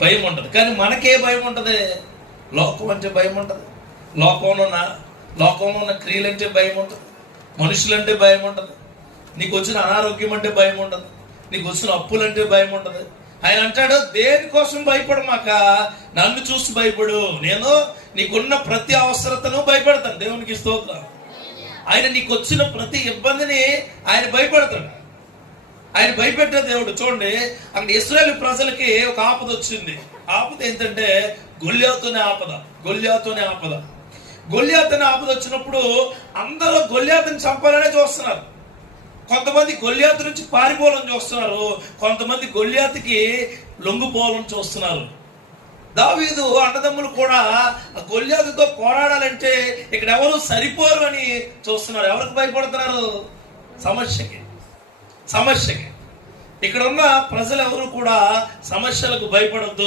భయం ఉంటుంది. కానీ మనకే భయం ఉంటుంది? లోకం అంటే భయం ఉంటుంది. లోకంలో ఉన్న క్రియలంటే భయం ఉంటుంది. మనుషులంటే భయం ఉంటుంది. నీకు వచ్చిన అనారోగ్యం అంటే భయం ఉంటుంది. నీకు వచ్చిన అప్పులంటే భయం ఉంటుంది. ఆయన అంటాడు, దేనికోసం భయపడమాక, నన్ను చూసి భయపడు. నేను నీకున్న ప్రతి అవసరతను భయపడతాను. దేవునికి స్తోత్రం. ఆయన నీకు వచ్చిన ప్రతి ఇబ్బందిని ఆయన భయపడతాడు. ఆయన భయపెట్టే దేవుడు. చూడండి, అక్కడ ఇశ్రాయేలు ప్రజలకి ఒక ఆపద వచ్చింది. ఆపద ఏంటంటే గొల్యాతునే ఆపద వచ్చినప్పుడు అందరూ గొల్యాతుని చంపాలనే చూస్తున్నారు. కొంతమంది గొల్యాతు నుంచి పారిపోవాలని చూస్తున్నారు, కొంతమంది గొల్యాతుకి లొంగిపోవాలని చూస్తున్నారు. దావీదు అన్నదమ్ములు కూడా గొల్యాతుతో పోరాడాలంటే ఇక్కడ ఎవరు సరిపోరు అని చూస్తున్నారు. ఎవరికి భయపడుతున్నారు? సమస్యకి. ఇక్కడ ఉన్న ప్రజలు ఎవరు కూడా సమస్యలకు భయపడద్దు.